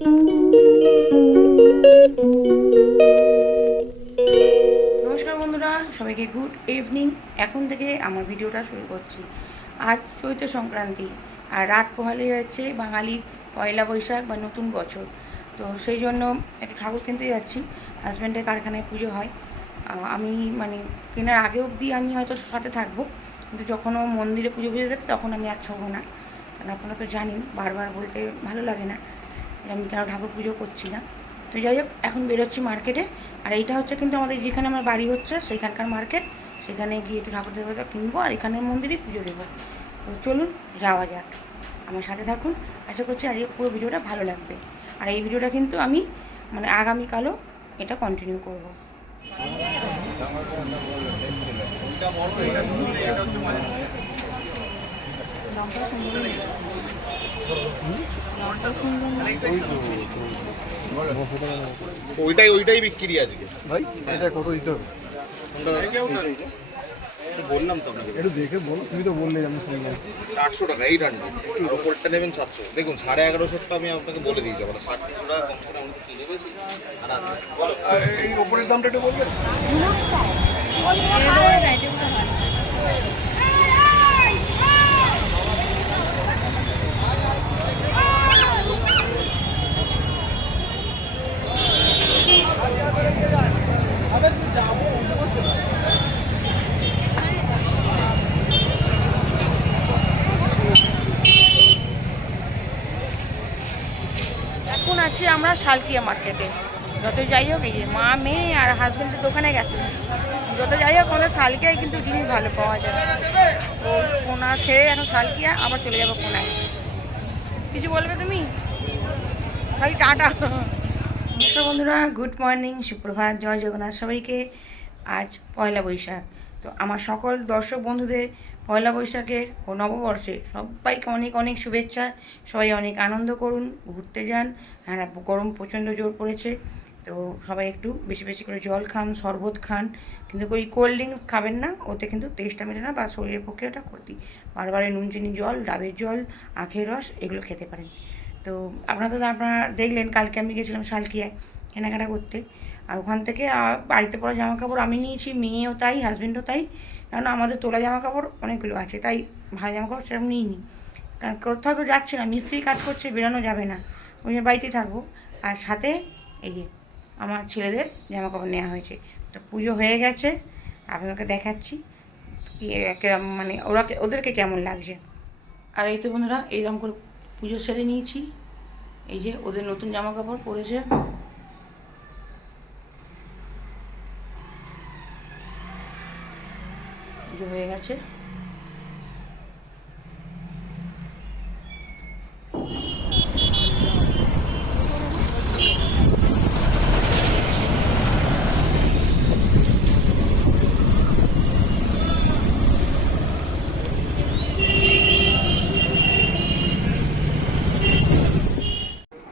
নমস্কার বন্ধুরা, সবাইকে গুড ইভিনিং। এখন থেকে আমার ভিডিওটা শুরু করছি। আজ চৈত্র সংক্রান্তি আর রাত পোহালে হচ্ছে বাঙালির পয়লা বৈশাখ বা নতুন বছর। তো সেই জন্য একটু ঠাকুর কিনতে যাচ্ছি। হাজব্যান্ডের কারখানায় পুজো হয়। আমি কেনার আগে অবধি আমি হয়তো সাথে থাকবো, কিন্তু যখন ও মন্দিরে পুজো দেবে তখন আমি আর ছোবো না। কারণ আপনারা তো জানেন, বারবার বলতে ভালো লাগে না আমি কেন ঠাকুর পুজো করছি না। তো যাই হোক, এখন বেরোচ্ছি মার্কেটে। আর এইটা হচ্ছে কিন্তু আমাদের যেখানে আমার বাড়ি হচ্ছে সেইখানকার মার্কেট। সেখানে গিয়ে একটু ঠাকুর দেবতা কিনবো আর এখানের মন্দিরেই পুজো দেবো। তো চলুন যাওয়া যাক, আমার সাথে থাকুন। আশা করছি আজকে পুরো ভিডিওটা ভালো লাগবে। আর এই ভিডিওটা কিন্তু আমি আগামীকালও এটা কন্টিনিউ করব। ওইটাই বিক্রি আজকে ভাই। এটা কত দিতে হবে বললাম তো আপনাকে, একটু দেখে বল। তুমি তো বললে আমি শুনলাম 800 টাকা এই রান্না, আর ওপরটা নেবেন 700। দেখুন 1150 আমি আপনাকে বলে দিয়েছি, আমরা 60 টাকা কম করে আমরা কিনে বেশি। আর এই ওপরের দামটা একটু বলবেন। এখন আছি আমরা শালকিয়া মার্কেটে। যত যাই হোক, এই যে মা মেয়ে আর হাজব্যান্ডের দোকানে গেছে। যত যাই হোক, আমাদের শালকিয়ায় কিন্তু জিনিস ভালো পাওয়া যায়। তো কোনা ছেড়ে এখন শালকিয়া আবার চলে যাবো কোনায়। কিছু বলবে তুমি? ভাই টাটা। নমস্কার বন্ধুরা, গুড মর্নিং, সুপ্রভাত, জয় জগন্নাথ সবাইকে। আজ পয়লা বৈশাখ। তো আমার সকল দর্শক বন্ধুদের পয়লা বৈশাখের ও নববর্ষে সবাইকে অনেক অনেক শুভেচ্ছা। সবাই অনেক আনন্দ করুন, ঘুরতে যান। হ্যাঁ, গরম প্রচণ্ড জোর পড়েছে, তো সবাই একটু বেশি বেশি করে জল খান, শরবত খান। কিন্তু ওই কোল্ড ড্রিঙ্কস খাবেন না, ওতে কিন্তু টেস্টটা মেটে না বা শরীরের পক্ষে ওটা ক্ষতি। বারবার নুন চিনি জল, ডাবের জল, আখের রস এগুলো খেতে পারেন। তো আপনারা দেখলেন কালকে আমি গেছিলাম শালকিয়ায় কেনাকাটা করতে। আর ওখান থেকে বাড়িতে পরা জামা কাপড় আমি নিয়েছি, মেয়েও তাই, হাজব্যান্ডও তাই। কারণ আমাদের তোলা জামা কাপড় অনেকগুলো আছে, তাই ভালো জামা কাপড় সেরকম নিইনি। কারণ কোথাও তো যাচ্ছে না, মিস্ত্রি কাজ করছে, বেরোনো যাবে না, ওই জন্য বাড়িতেই থাকবো। আর সাথে এই যে আমার ছেলেদের জামা কাপড় নেওয়া হয়েছে। তো পুজো হয়ে গেছে, আপনাকে দেখাচ্ছি কি ওদেরকে কেমন লাগছে। আর এই তো বন্ধুরা, এইরকম করে পুজো সেরে নিয়েছি। এই যে ওদের নতুন জামা কাপড় পরেছে, পুজো হয়ে গেছে।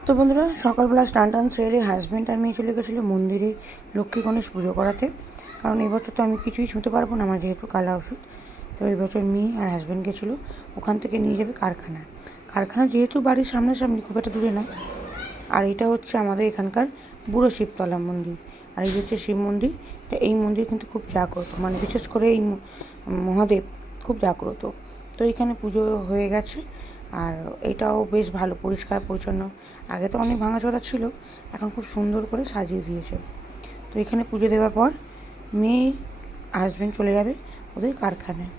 তো বন্ধুরা, সকালবেলা স্নান টান সেরে হাজব্যান্ড আর মেয়ে চলে গেছিলো মন্দিরে লক্ষ্মী গণেশ পুজো করাতে। কারণ এবছর তো আমি কিছুই ছুঁতে পারবো না, আমার যেহেতু কালা ওষুধ। তো এবছর মেয়ে আর হাজব্যান্ড গেছিলো, ওখান থেকে নিয়ে যাবে কারখানা যেহেতু বাড়ির সামনাসামনি, খুব একটা দূরে না। আর এটা হচ্ছে আমাদের এখানকার বুড়ো শিবতলা মন্দির। আর এই হচ্ছে শিব মন্দির। তো এই মন্দির কিন্তু খুব জাগ্রত, বিশেষ করে এই মহাদেব খুব জাগ্রত। তো এখানে পুজো হয়ে গেছে। আর এটাও বেশ ভালো, পরিষ্কার পরিচ্ছন্ন। আগে তো অনেক ভাঙাচোরা ছিল, এখন খুব সুন্দর করে সাজিয়ে দিয়েছে। তো এখানে পুজো দেওয়ার পর মেয়ে হাজব্যান্ড চলে যাবে ওদের কারখানায়।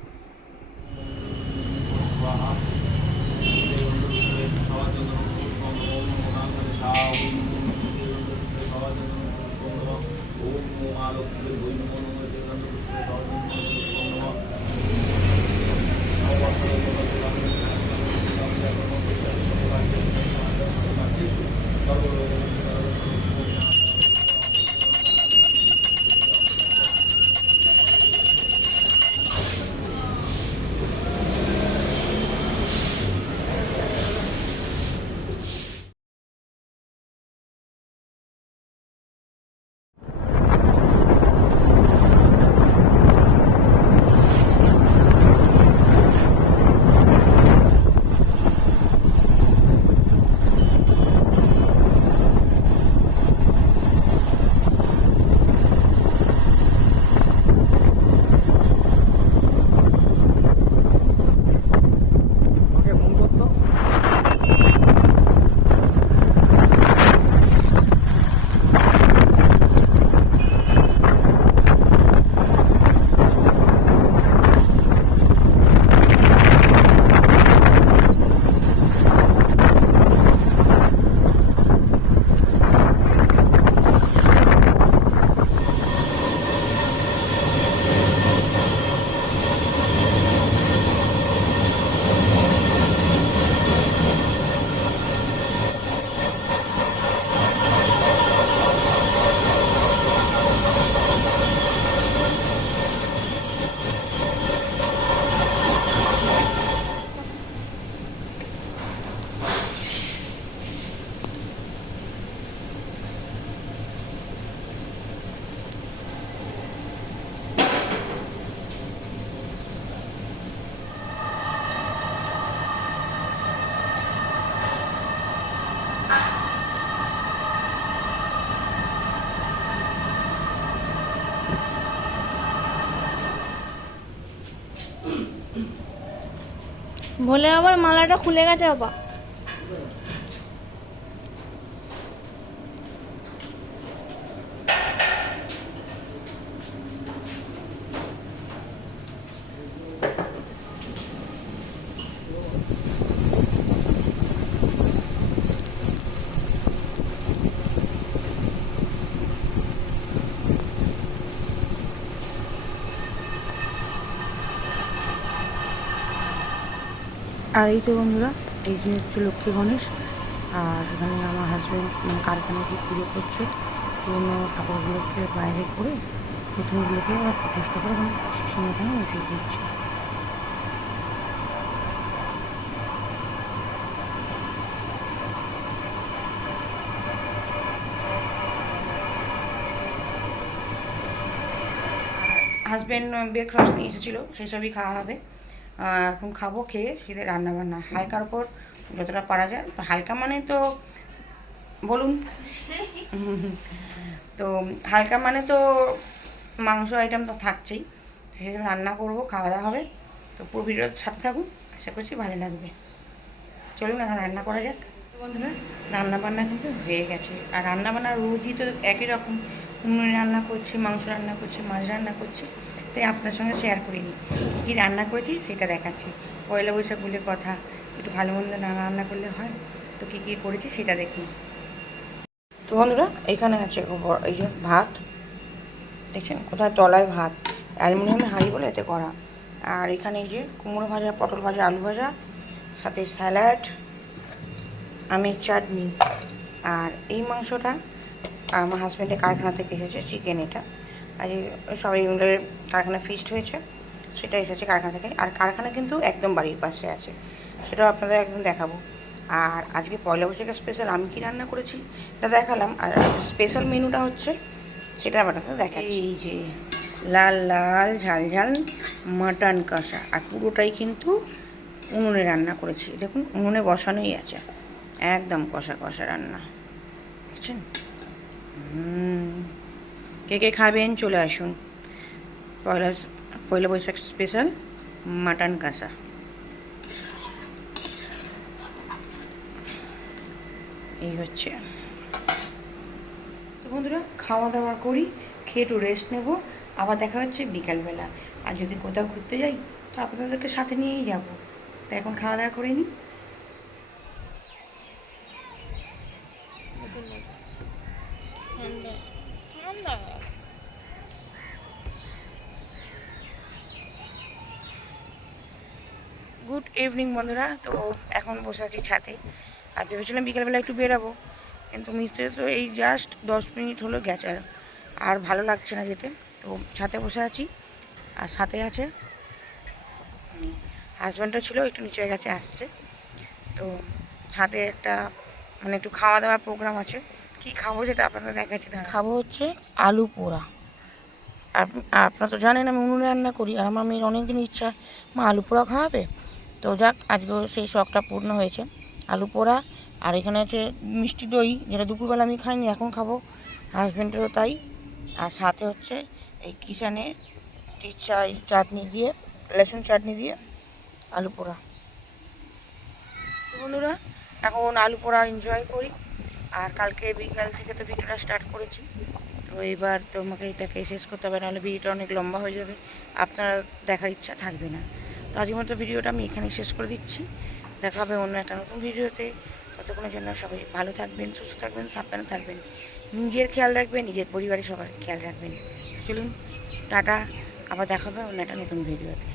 বলে আবার মালাটা খুলে গেছে বাবা। আর এই তো বন্ধুরা, এই যে হচ্ছে লক্ষ্মী গণেশ। আর এখানে আমার হাজব্যান্ড কারখানায় কি পুজো করছে, পুরোনো ঠাকুরগুলোকে বাইরে করে নতুনগুলোকে আবার প্রতিষ্ঠা করে সিংহাসনে বসিয়ে দিচ্ছে। হাজব্যান্ড ব্রেকফাস্ট নিয়ে এসেছিলো, সেসবই খাওয়া হবে। এখন খাবো, খেয়ে সেটা রান্নাবান্না হালকার ওপর যতটা পারা যায়। তো হালকা মানে তো বলুন তো হালকা মানে তো মাংস আইটেম তো থাকছেই, সেই রান্না করবো, খাওয়া দাওয়া হবে। তো পুরো ভিডিওর সাথে থাকুন, আশা করছি ভালো লাগবে। চলুন এখন রান্না করা যাক। বন্ধুরা, রান্নাবান্না কিন্তু হয়ে গেছে। আর রান্নাবান্না রোজই তো একই রকম, উনুনে রান্না করছি, মাংস রান্না করছি, মাছ রান্না করছি। তাই আপনার সঙ্গে শেয়ার করিনি কী রান্না করেছি সেটা দেখাচ্ছি। পয়লা বৈশাখ বলে কথা, একটু ভালো মন্দ না রান্না করলে হয়। তো কী কী করেছি সেটা দেখুন। তো বন্ধুরা, এখানে আছে এই যে ভাত দেখছেন, কোথায় তলায় ভাত, অ্যালুমিনিয়ামের হাঁড়ি বলে এতে করা। আর এখানে এই যে কুমড়ো ভাজা, পটল ভাজা, আলু ভাজা, সাথে স্যালাড, আমের চাটনি। আর এই মাংসটা আমার হাজব্যান্ডের কারখানা থেকে এসেছে, চিকেন এটা। আর সবাই মিলে কারখানা ফিস্ট হয়েছে, সেটা এসেছে কারখানা থেকে। আর কারখানা কিন্তু একদম বাড়ির পাশে আছে, সেটাও আপনাদের একদম দেখাবো। আর আজকে পয়লা বৈশাখের স্পেশাল আমি কি রান্না করেছি এটা দেখালাম। আর স্পেশাল মেনুটা হচ্ছে সেটা আপনাদের দেখাচ্ছি। এই যে লাল লাল ঝাল ঝাল মাটন কষা, আর পুরোটাই কিন্তু উনুনে রান্না করেছি। দেখুন উনুনে বসানোই আছে, একদম কষা কষা রান্না, দেখছেন। কে কে খাবেন চলে আসুন। পয়লা বৈশাখ স্পেশাল মাটন কষা। এই হচ্ছে। তো বন্ধুরা, খাওয়া দাওয়া করি, খেয়ে একটু রেস্ট নেব, আবার দেখা হচ্ছে বিকালবেলা। আর যদি কোথাও ঘুরতে যাই তো আপনাদেরকে সাথে নিয়েই যাব। তো এখন খাওয়া দাওয়া করে নিই। গুড ইভিনিং বন্ধুরা। তো এখন বসে আছি ছাদে। আর ভেবেছিলাম বিকেলবেলা একটু বেরাবো, কিন্তু মিস্ত্রি তো এই জাস্ট 10 মিনিট হলো গেছে, আর ভালো লাগছে না যেতে। তো ছাদে বসে আছি। আর সাথে আছে হাজব্যান্ডও ছিল, একটু নিচে গেছে, আসছে। তো ছাদে একটা মানে একটু খাওয়া দাওয়ার প্রোগ্রাম আছে। কি খাবো সেটা আপনাদের দেখাচ্ছি। খাবো হচ্ছে আলু পোড়া। আপনারা তো জানেন আমি উনুনে রান্না করি, আর আমার মেয়ের অনেক দিন ইচ্ছা মা আলু পোড়া খাওয়াবে। তো যাক, আজকেও সেই শখটা পূর্ণ হয়েছে। আলু পোড়া, আর এখানে আছে মিষ্টি দই, যেটা দুপুরবেলা আমি খাইনি, এখন খাবো। হাজব্যান্ডেরও তাই। আর সাথে হচ্ছে এই কিষানের চাটনি দিয়ে, লেসন চাটনি দিয়ে আলু পোড়া। বন্ধুরা, এখন আলু পোড়া এনজয় করি। আর কালকে বিকাল থেকে তো ভিডিওটা স্টার্ট করেছি। তো এবার তোমাকে এটাকে শেষ করতে হবে, নাহলে ভিডিওটা অনেক লম্বা হয়ে যাবে, আপনার দেখার ইচ্ছা থাকবে না। তো আজকের মতো ভিডিওটা আমি এখানেই শেষ করে দিচ্ছি। দেখা হবে অন্য একটা নতুন ভিডিওতে। ততক্ষণের জন্য সবাই ভালো থাকবেন, সুস্থ থাকবেন, সাবধানে থাকবেন, নিজের খেয়াল রাখবেন, নিজের পরিবারের সবার খেয়াল রাখবেন। চলুন টাটা, আবার দেখা হবে অন্য একটা নতুন ভিডিওতে।